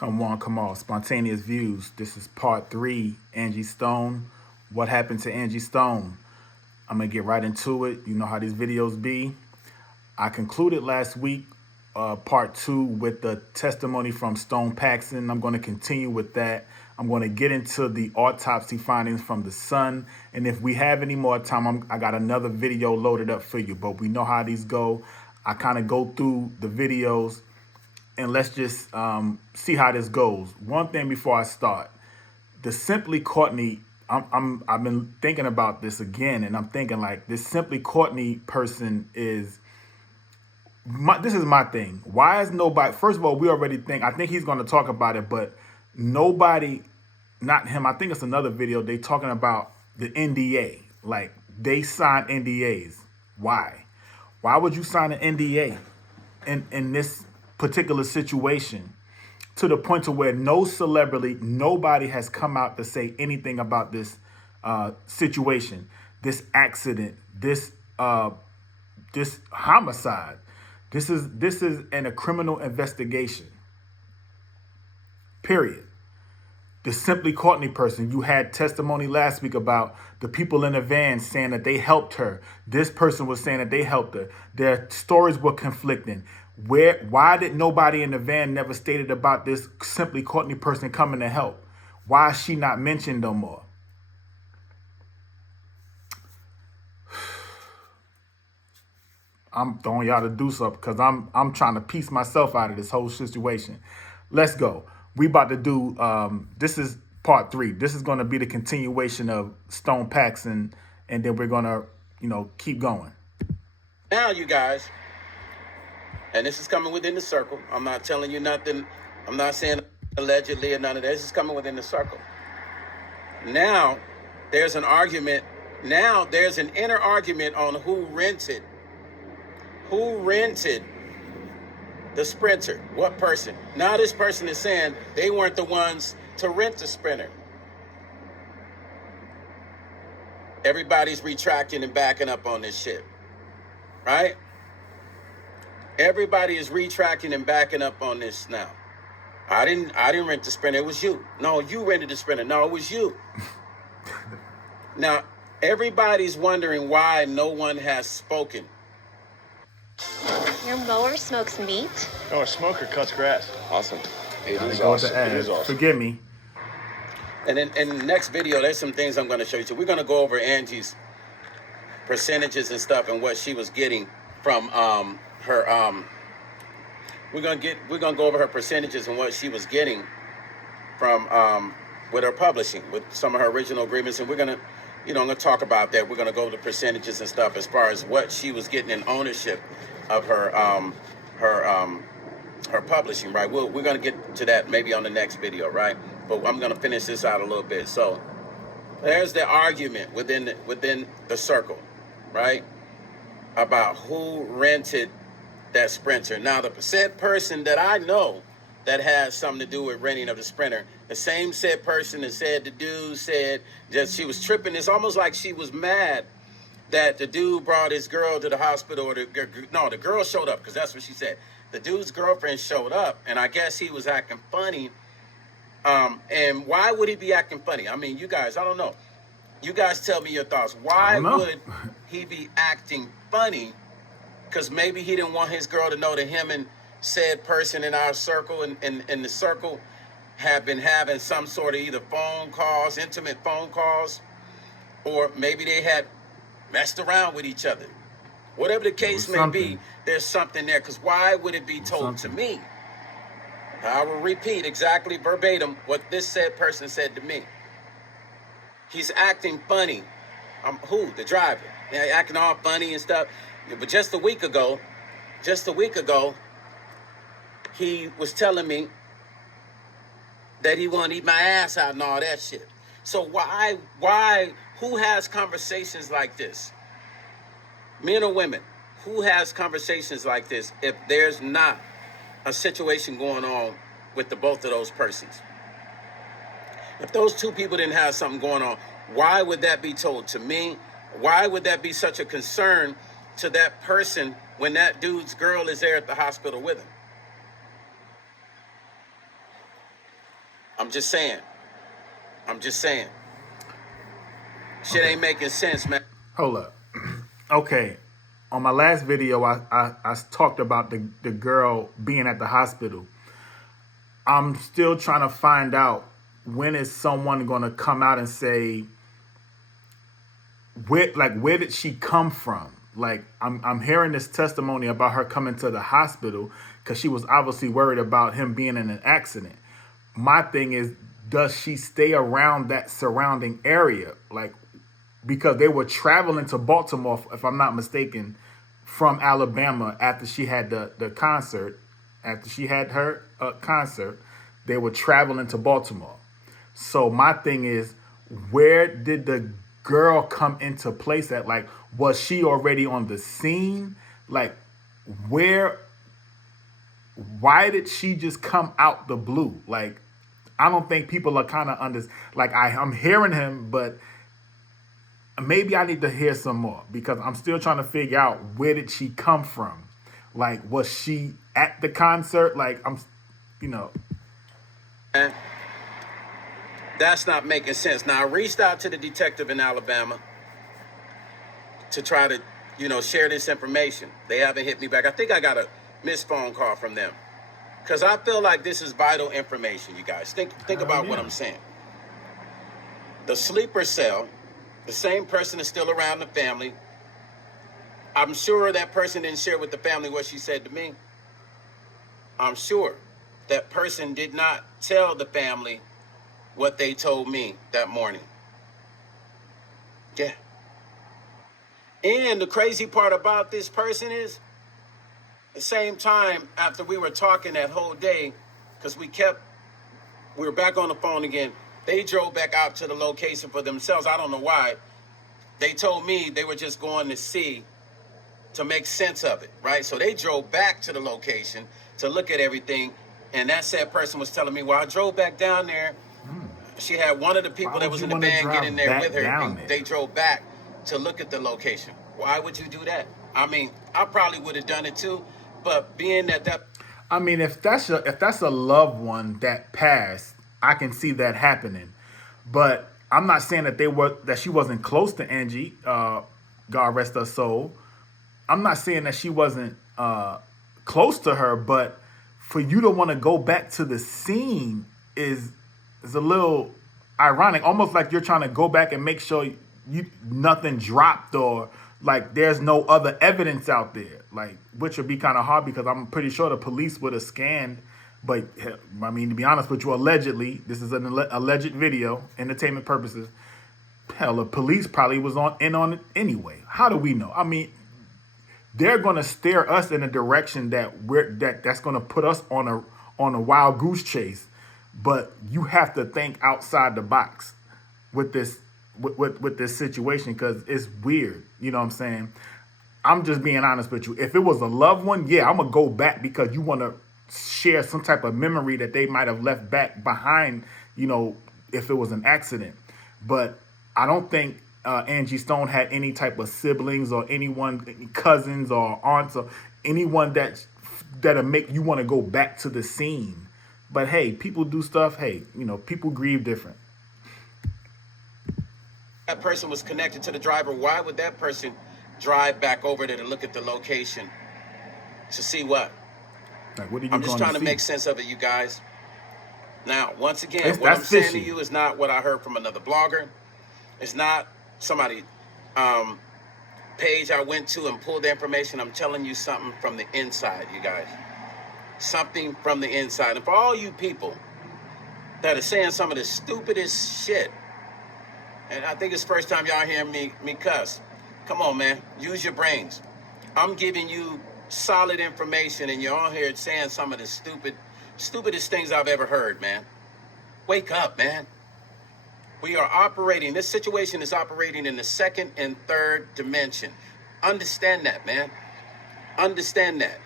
Come on. Spontaneous views. This is part 3. Angie Stone. What happened to Angie Stone? I'm going to get right into it. You know how these videos be. I concluded last week, part 2, with the testimony from Stone Paxson. I'm going to continue with that. I'm going to get into the autopsy findings from the Sun. And if we have any more time, I got another video loaded up for you. But we know how these go. I kind of go through the videos. And let's just see how this goes. One thing before I start, the Simply Courtney, I've been thinking about this again, and I'm thinking like this Simply Courtney person is, this is my thing. Why is nobody, first of all, we already think, I think he's going to talk about it, but nobody, not him, I think it's another video, they talking about the NDA. Like they signed NDAs. Why? Why would you sign an NDA in this particular situation, to the point to where no celebrity, nobody has come out to say anything about this situation, this accident, this homicide. This is a criminal investigation. Period. The Simply Courtney person, you had testimony last week about the people in the van saying that they helped her. This person was saying that they helped her. Their stories were conflicting. Why did nobody in the van never stated about this Simply Courtney person coming to help? Why is she not mentioned no more? I'm throwing y'all to do something because I'm trying to piece myself out of this whole situation. Let's go. We about to do, this is part 3. This is going to be the continuation of Stone Paxson, and then we're going to, keep going. Now, you guys, and this is coming within the circle. I'm not telling you nothing. I'm not saying allegedly or none of that. This is coming within the circle. Now, there's an argument. Now, there's an inner argument on who rented the Sprinter. What person? Now, this person is saying they weren't the ones to rent the Sprinter. Everybody's retracting and backing up on this shit, right? Everybody is retracting and backing up on this now. I didn't rent the Sprinter. It was you. No, you rented the Sprinter. No, it was you. Now, everybody's wondering why no one has spoken. Your mower smokes meat? Oh, a smoker cuts grass. Awesome. It is awesome. It is awesome. Forgive me. And in the next video, there's some things I'm going to show you. So we're going to go over Angie's percentages and stuff and what she was getting from her. We're gonna go over her percentages and what she was getting from with her publishing, with some of her original agreements, and we're gonna, I'm gonna talk about that. We're gonna go over the percentages and stuff as far as what she was getting in ownership of her publishing, right? We're gonna get to that maybe on the next video, right? But I'm gonna finish this out a little bit. So there's the argument within the circle, right, about who rented that Sprinter. Now, the said person that I know that has something to do with renting of the Sprinter, the same said person that said the dude said that she was tripping. It's almost like she was mad that the dude brought his girl to the hospital, or the girl showed up, because that's what she said. The dude's girlfriend showed up, and I guess he was acting funny. And why would he be acting funny? I mean, you guys, I don't know. You guys tell me your thoughts. Why would he be acting funny? Because maybe he didn't want his girl to know that him and said person in our circle and in the circle have been having some sort of either phone calls, intimate phone calls, or maybe they had messed around with each other. Whatever the case may be, there's something there. Because why would it be told to me? I will repeat exactly verbatim what this said person said to me. He's acting funny. Who? The driver. Yeah, acting all funny and stuff. But just a week ago, he was telling me that he wanted to eat my ass out and all that shit. So why, who has conversations like this? Men or women, who has conversations like this if there's not a situation going on with the both of those persons? If those two people didn't have something going on, why would that be told to me? Why would that be such a concern to that person when that dude's girl is there at the hospital with him? I'm just saying. I'm just saying. Shit Okay. ain't making sense, man. Hold up. Okay. On my last video, I talked about the girl being at the hospital. I'm still trying to find out when is someone going to come out and say where did she come from? Like I'm hearing this testimony about her coming to the hospital because she was obviously worried about him being in an accident. My thing is, does she stay around that surrounding area? Like, because they were traveling to Baltimore, if I'm not mistaken, from Alabama after she had the concert. After she had her concert, they were traveling to Baltimore. So my thing is, where did the girl come into place at? Like, was she already on the scene? Like, where? Why did she just come out the blue? Like, I don't think people are kind of under. Like, I'm hearing him, but maybe I need to hear some more because I'm still trying to figure out where did she come from. Like, was she at the concert? Like, you know. Man, that's not making sense. Now, I reached out to the detective in Alabama to try to, share this information. They haven't hit me back. I think I got a missed phone call from them because I feel like this is vital information, you guys. Think about what I'm saying. The sleeper cell, the same person is still around the family. I'm sure that person didn't share with the family what she said to me. I'm sure that person did not tell the family what they told me that morning. Yeah. And the crazy part about this person is, the same time after we were talking that whole day, because we were back on the phone again, they drove back out to the location for themselves. I don't know why. They told me they were just going to see, to make sense of it, right? So they drove back to the location to look at everything. And that said person was telling me, well, I drove back down there. She had one of the people that was in the van get in there with her, and they drove back to look at the location. Why would you do that? I mean, I probably would have done it too, but being that I mean, if that's a loved one that passed, I can see that happening. But I'm not saying that she wasn't close to Angie. God rest her soul. I'm not saying that she wasn't close to her, but for you to want to go back to the scene is a little ironic. Almost like you're trying to go back and make sure nothing dropped or like there's no other evidence out there. Like, which would be kind of hard because I'm pretty sure the police would have scanned. But I mean, to be honest with you, allegedly, this is an alleged video, entertainment purposes. Hell, the police probably was on it anyway. How do we know? I mean, they're gonna steer us in a direction that's gonna put us on a wild goose chase. But you have to think outside the box with this with this situation because it's weird. You know what I'm saying? I'm just being honest with you. If it was a loved one, yeah, I'm gonna go back because you want to share some type of memory that they might have left back behind. If it was an accident. But I don't think Angie Stone had any type of siblings or anyone, cousins or aunts or anyone that'll make you want to go back to the scene. But hey, people do stuff. Hey, people grieve different. that person was connected to the driver, why would that person drive back over there to look at the location to see what? Like, what are you I'm just trying to see? make sense of it, you guys. Now, once again, what That's I'm saying to fishy. you is not what I heard from another blogger. It's not somebody page I went to and pulled the information. I'm telling you something from the inside, you guys. Something from the inside. And for all you people that are saying some of the stupidest shit, and I think it's the first time y'all hear me cuss. Come on, man. Use your brains. I'm giving you solid information, and you're on here saying some of the stupidest things I've ever heard, man. Wake up, man. We are operating, this situation is operating in the second and third dimension. Understand that, man. Understand that.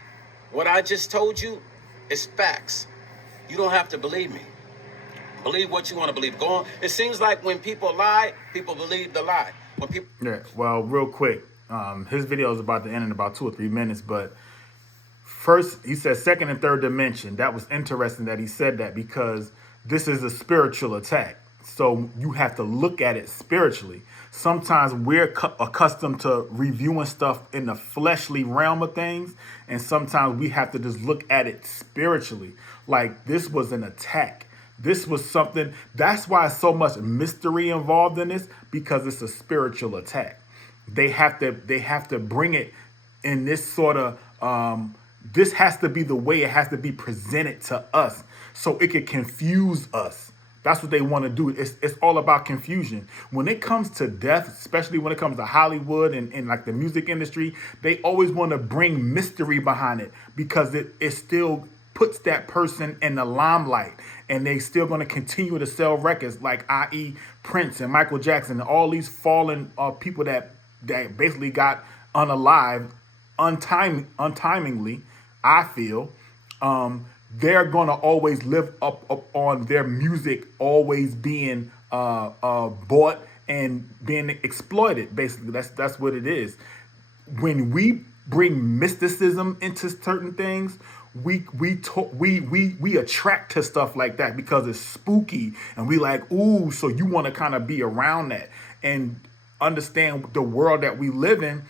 What I just told you is facts. You don't have to believe me. Believe what you want to believe. Go on. It seems like when people lie, people believe the lie. When people Yeah. Well, real quick, his video is about to end in about 2 or 3 minutes, but first he said second and third dimension. That was interesting that he said that because this is a spiritual attack. So you have to look at it spiritually. Sometimes we're accustomed to reviewing stuff in the fleshly realm of things, and sometimes we have to just look at it spiritually. Like this was an attack. This was something. That's why so much mystery involved in this, because it's a spiritual attack. They have to bring it in this sort of this has to be the way it has to be presented to us, so it could confuse us. That's what they want to do. It's all about confusion. When it comes to death, especially when it comes to Hollywood and like the music industry, they always want to bring mystery behind it, because it still puts that person in the limelight, and they still going to continue to sell records, like i.e. Prince and Michael Jackson and all these fallen people that basically got unalived untimingly. I feel they're going to always live up on their music always being bought and being exploited. Basically, that's what it is. When we bring mysticism into certain things, we attract to stuff like that because it's spooky, and we like, ooh, so you want to kind of be around that and understand the world that we live in.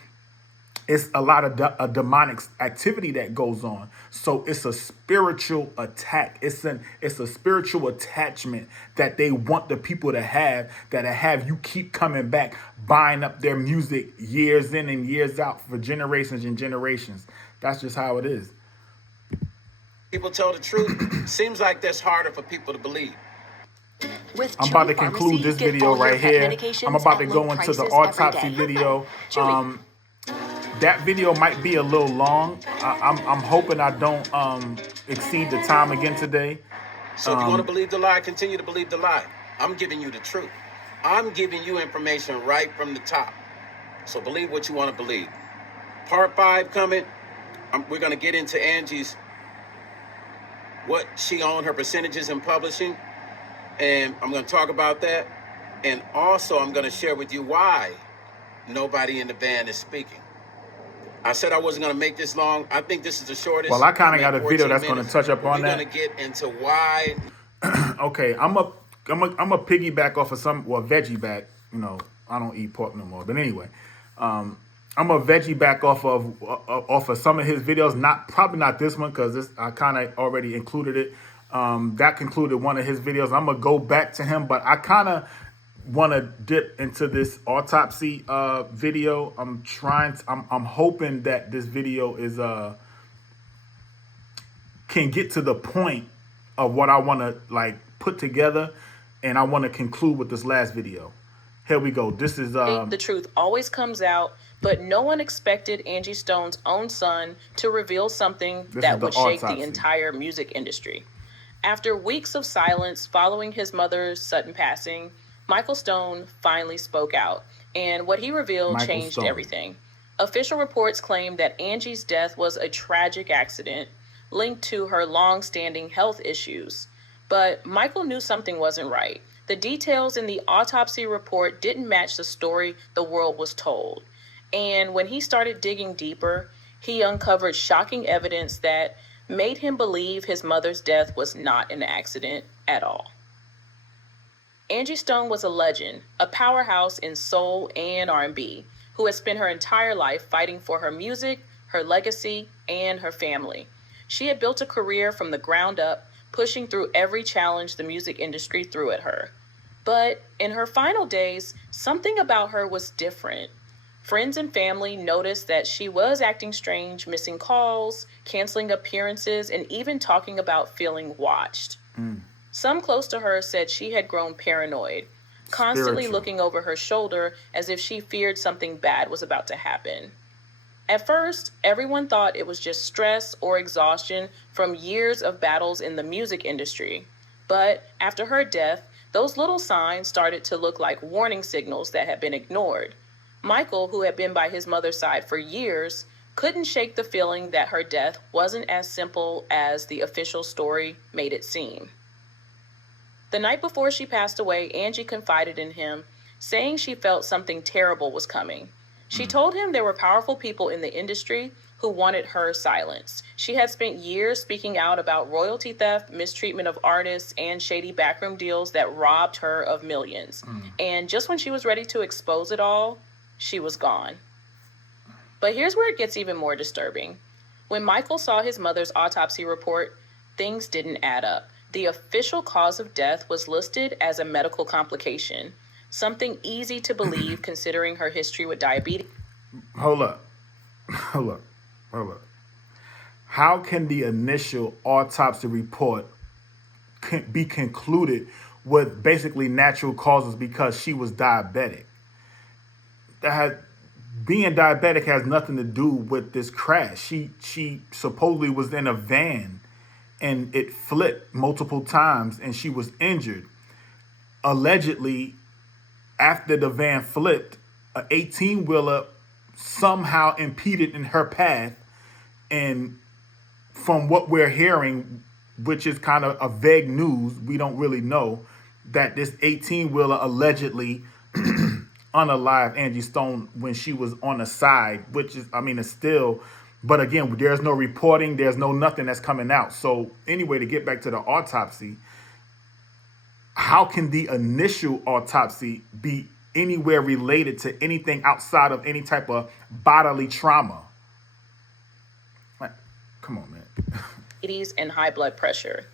It's a lot of a demonic activity that goes on. So it's a spiritual attack. It's a spiritual attachment that they want the people to have you keep coming back, buying up their music years in and years out for generations and generations. That's just how it is. People tell the truth. Seems like that's harder for people to believe. I'm about to conclude this video right here. I'm about to go into the autopsy video. That video might be a little long. I'm hoping I don't exceed the time again today. So if you want to believe the lie, continue to believe the lie. I'm giving you the truth. I'm giving you information right from the top. So believe what you want to believe. Part 5 coming. We're going to get into Angie's, what she owned, her percentages in publishing. And I'm going to talk about that. And also I'm going to share with you why nobody in the band is speaking. I said I wasn't going to make this long. I think this is the shortest. Well, I kind of got a video that's going to touch up on that. We're going to get into why. Okay, I'm a piggyback off of veggie back. You know, I don't eat pork no more. But anyway, I'm a veggie back off of some of his videos. Probably not this one, because I kind of already included it. That concluded one of his videos. I'm gonna go back to him, but I kind of want to dip into this autopsy video. I'm hoping that this video is can get to the point of what I want to like put together, and I want to conclude with this last video. Here we go. This is the truth always comes out, but no one expected Angie Stone's own son to reveal something that would shake the entire music industry. After weeks of silence following his mother's sudden passing, Michael Stone finally spoke out, and what he revealed changed everything. Official reports claim that Angie's death was a tragic accident linked to her long-standing health issues. But Michael knew something wasn't right. The details in the autopsy report didn't match the story the world was told. And when he started digging deeper, he uncovered shocking evidence that made him believe his mother's death was not an accident at all. Angie Stone was a legend, a powerhouse in soul and R&B, who had spent her entire life fighting for her music, her legacy, and her family. She had built a career from the ground up, pushing through every challenge the music industry threw at her. But in her final days, something about her was different. Friends and family noticed that she was acting strange, missing calls, canceling appearances, and even talking about feeling watched. Some close to her said she had grown paranoid, constantly looking over her shoulder as if she feared something bad was about to happen. At first, everyone thought it was just stress or exhaustion from years of battles in the music industry. But after her death, those little signs started to look like warning signals that had been ignored. Michael, who had been by his mother's side for years, couldn't shake the feeling that her death wasn't as simple as the official story made it seem. The night before she passed away, Angie confided in him, saying she felt something terrible was coming. She told him there were powerful people in the industry who wanted her silenced. She had spent years speaking out about royalty theft, mistreatment of artists, and shady backroom deals that robbed her of millions. And just when she was ready to expose it all, she was gone. But here's where it gets even more disturbing. When Michael saw his mother's autopsy report, things didn't add up. The official cause of death was listed as a medical complication, something easy to believe considering her history with diabetes. Hold up. How can the initial autopsy report be concluded with basically natural causes because she was diabetic? Being diabetic has nothing to do with this crash. She supposedly was in a van and it flipped multiple times and she was injured. Allegedly, after the van flipped, an 18-wheeler somehow impeded in her path. And from what we're hearing, which is kind of a vague news, we don't really know, that this 18-wheeler allegedly unalived Angie Stone when she was on the side, which is, it's still, but again, there's no reporting, there's no nothing that's coming out. So anyway, to get back to the autopsy, how can the initial autopsy be anywhere related to anything outside of any type of bodily trauma? Like, come on, man. And high blood pressure.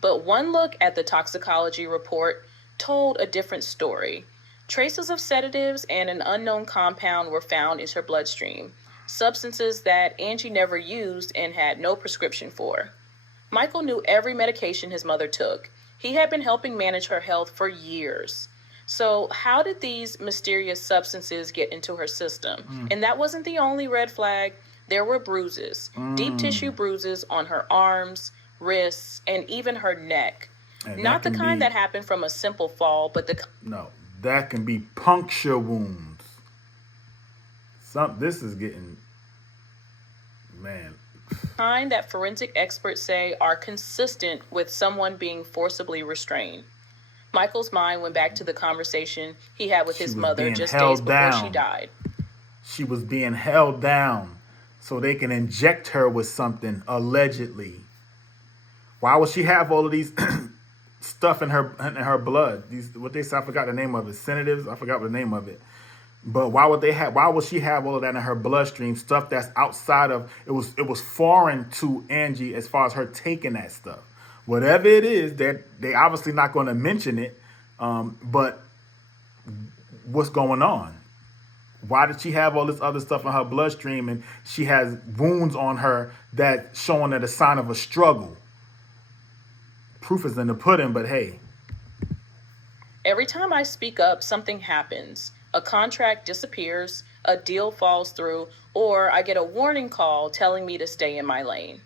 But one look at the toxicology report told a different story. Traces of sedatives and an unknown compound were found in her bloodstream, substances that Angie never used and had no prescription for. Michael knew every medication his mother took. He had been helping manage her health for years. So how did these mysterious substances get into her system? And that wasn't the only red flag. There were bruises, deep tissue bruises on her arms, wrists, and even her neck. And not the kind that happened from a simple fall, but No, that can be puncture wounds. This is getting, man. Kind that forensic experts say are consistent with someone being forcibly restrained. Michael's mind went back to the conversation he had with his mother just days before she died. She was being held down so they can inject her with something, allegedly. Why would she have all of these stuff in her blood? These, what they say, I forgot the name of it. Sedatives, I forgot the name of it. But why would she have all of that in her bloodstream? Stuff that's outside of it was foreign to Angie as far as her taking that stuff. Whatever it is, they obviously not going to mention it. But what's going on? Why did she have all this other stuff in her bloodstream and she has wounds on her that showing that a sign of a struggle? Proof is in the pudding, but hey. Every time I speak up, something happens. A contract disappears, a deal falls through, or I get a warning call telling me to stay in my lane.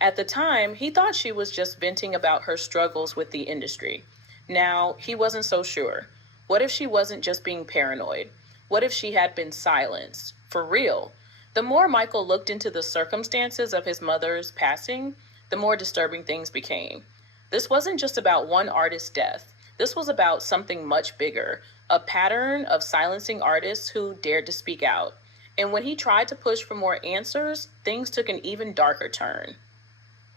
At the time, he thought she was just venting about her struggles with the industry. Now, he wasn't so sure. What if she wasn't just being paranoid? What if she had been silenced? For real? The more Michael looked into the circumstances of his mother's passing, the more disturbing things became. This wasn't just about one artist's death. This was about something much bigger, a pattern of silencing artists who dared to speak out. And when he tried to push for more answers, things took an even darker turn.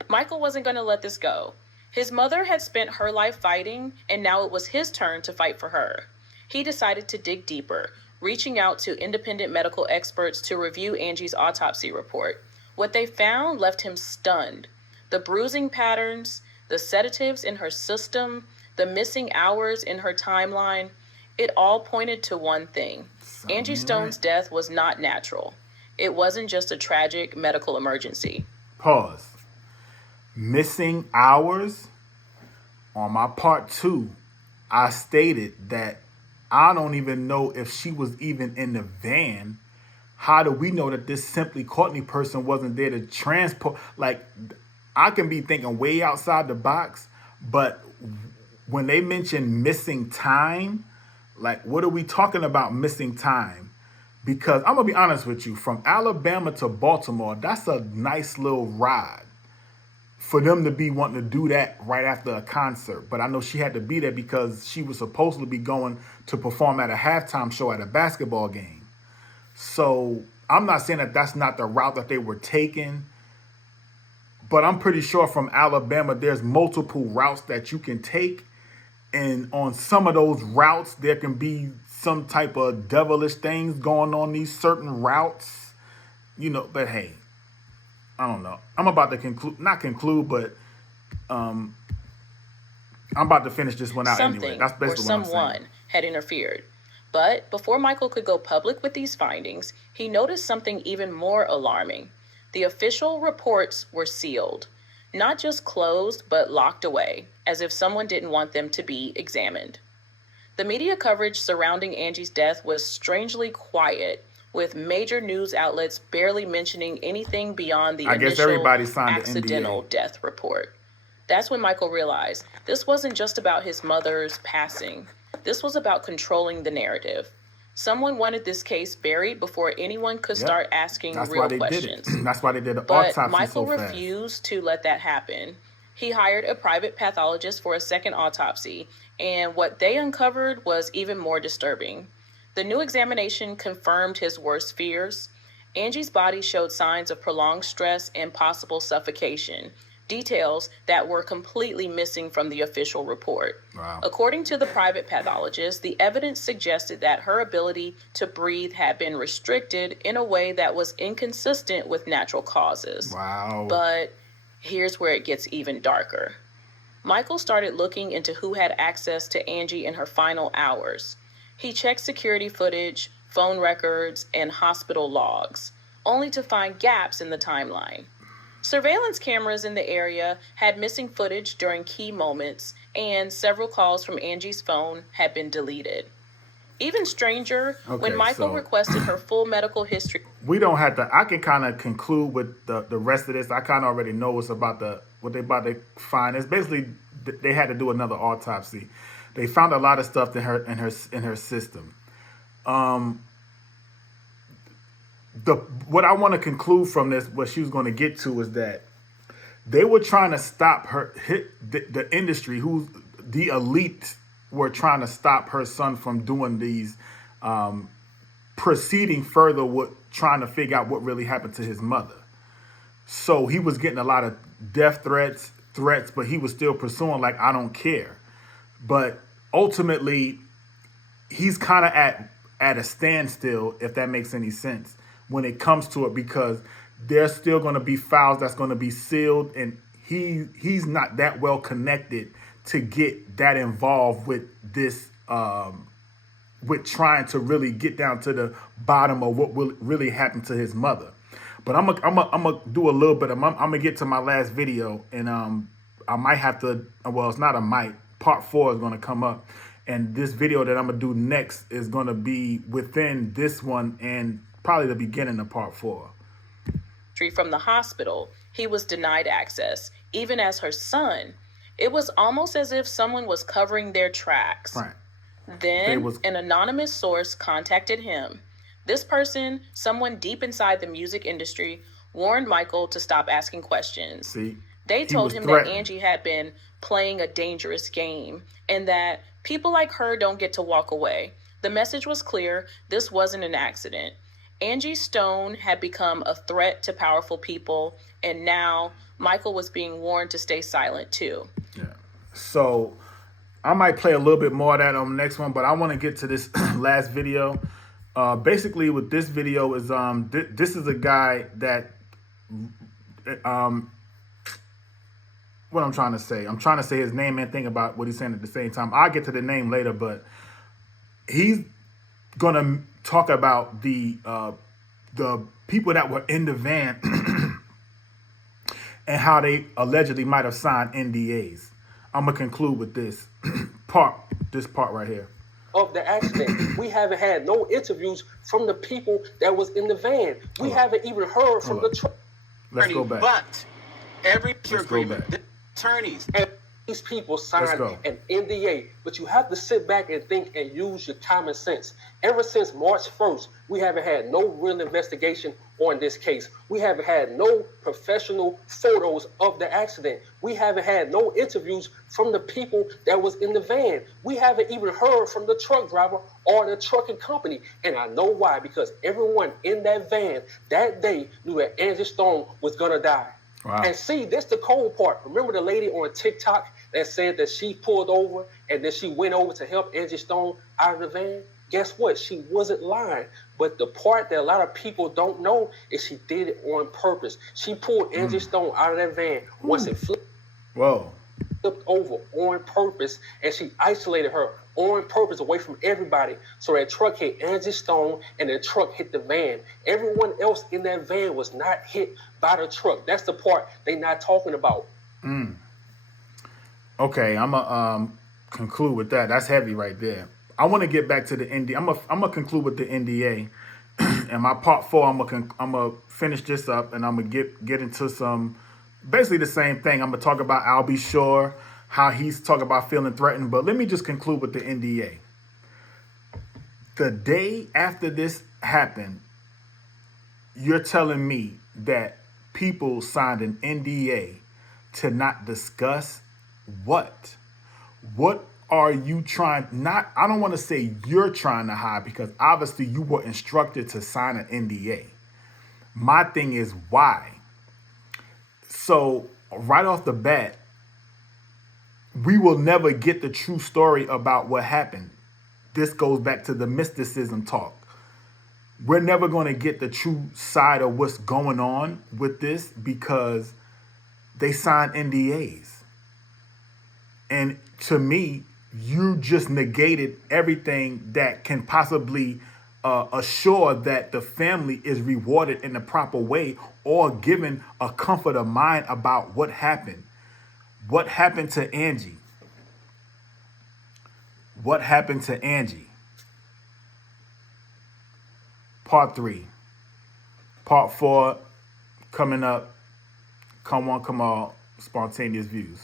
Michael wasn't going to let this go. His mother had spent her life fighting, and now it was his turn to fight for her. He decided to dig deeper, reaching out to independent medical experts to review Angie's autopsy report. What they found left him stunned. The bruising patterns, the sedatives in her system, the missing hours in her timeline, it all pointed to one thing. Angie Stone's death was not natural. It wasn't just a tragic medical emergency. Pause. Missing hours? On my part 2, I stated that I don't even know if she was even in the van. How do we know that this Simply Courtney person wasn't there to transport? Like, I can be thinking way outside the box, but when they mention missing time, like, what are we talking about missing time? Because I'm going to be honest with you, from Alabama to Baltimore, that's a nice little ride. For them to be wanting to do that right after a concert. But I know she had to be there because she was supposed to be going to perform at a halftime show at a basketball game. So I'm not saying that that's not the route that they were taking, but I'm pretty sure from Alabama, there's multiple routes that you can take. And on some of those routes, there can be some type of devilish things going on these certain routes. But hey, I don't know. I'm about to not conclude, but I'm about to finish this one out anyway. That's basically what I'm saying. Someone had interfered. But before Michael could go public with these findings, he noticed something even more alarming. The official reports were sealed, not just closed, but locked away, as if someone didn't want them to be examined. The media coverage surrounding Angie's death was strangely quiet, with major news outlets barely mentioning anything beyond the initial accidental death report. That's when Michael realized this wasn't just about his mother's passing. This was about controlling the narrative. Someone wanted this case buried before anyone could start asking real questions. That's why they did the autopsy so fast. But Michael refused to let that happen. He hired a private pathologist for a second autopsy, and what they uncovered was even more disturbing. The new examination confirmed his worst fears. Angie's body showed signs of prolonged stress and possible suffocation, details that were completely missing from the official report. Wow. According to the private pathologist, the evidence suggested that her ability to breathe had been restricted in a way that was inconsistent with natural causes. Wow. But here's where it gets even darker. Michael started looking into who had access to Angie in her final hours. He checked security footage, phone records, and hospital logs, only to find gaps in the timeline. Surveillance cameras in the area had missing footage during key moments, and several calls from Angie's phone had been deleted. Even stranger, when Michael requested her full medical history. We don't have to. I can kind of conclude with the rest of this. I kind of already know what's about what they about to find. It's basically they had to do another autopsy. They found a lot of stuff in her system. What I want to conclude from this, what she was going to get to, is that they were trying to stop the industry, the elite were trying to stop her son from doing these, proceeding further with trying to figure out what really happened to his mother. So he was getting a lot of death threats, but he was still pursuing, like, I don't care. But ultimately, he's kind of at a standstill, if that makes any sense, when it comes to it, because there's still going to be files that's going to be sealed, and he's not that well connected to get that involved with this, with trying to really get down to the bottom of what really happened to his mother. But I'm gonna do a little bit. I'm gonna get to my last video, and I might have to. Well, it's not a might. Part 4 is gonna come up, and this video that I'm gonna do next is gonna be within this one and probably the beginning of part 4. From the hospital, he was denied access, even as her son. It was almost as if someone was covering their tracks. Right. Then an anonymous source contacted him. This person, someone deep inside the music industry, warned Michael to stop asking questions. See, they told him that Angie had been playing a dangerous game and that people like her don't get to walk away. The message was clear. This wasn't an accident. Angie Stone had become a threat to powerful people, and now Michael was being warned to stay silent too. Yeah. So I might play a little bit more of that on the next one, but I want to get to this last video. Basically, what this video is, this is a guy that, what I'm trying to say his name and think about what he's saying at the same time. I'll get to the name later, but he's gonna talk about the people that were in the van and how they allegedly might have signed NDAs. I'm gonna conclude with this part right here. Of the accident, we haven't had no interviews from the people that was in the van. We haven't even heard from the Let's go back. But every agreement, the attorneys, these people signed an NDA, but you have to sit back and think and use your common sense. Ever since March 1st, we haven't had no real investigation on this case. We haven't had no professional photos of the accident. We haven't had no interviews from the people that was in the van. We haven't even heard from the truck driver or the trucking company. And I know why, because everyone in that van that day knew that Angie Stone was gonna die. Wow. And see, that's the cold part. Remember the lady on TikTok that said that she pulled over and then she went over to help Angie Stone out of the van? Guess what? She wasn't lying. But the part that a lot of people don't know is she did it on purpose. She pulled Angie Stone out of that van once it flipped over on purpose, and she isolated her on purpose away from everybody. So that truck hit Angie Stone and the truck hit the van. Everyone else in that van was not hit by the truck. That's the part they not talking about. Okay, I'm gonna conclude with that. That's heavy right there. I want to get back to the NDA. I'm gonna conclude with the NDA, and my part 4. I'm gonna finish this up, and I'm gonna get into some basically the same thing. I'm gonna talk about I'll Be Sure, how he's talking about feeling threatened. But let me just conclude with the NDA. The day after this happened, you're telling me that people signed an NDA to not discuss what? What are you trying, not, I don't want to say you're trying to hide, because obviously you were instructed to sign an NDA. My thing is why? So right off the bat, we will never get the true story about what happened. This goes back to the mysticism talk. We're never going to get the true side of what's going on with this because they signed NDAs. And to me, you just negated everything that can possibly assure that the family is rewarded in the proper way or given a comfort of mind about what happened. What happened to Angie? What happened to Angie? Part 3. Part 4 coming up. Come on, come on. Spontaneous Views.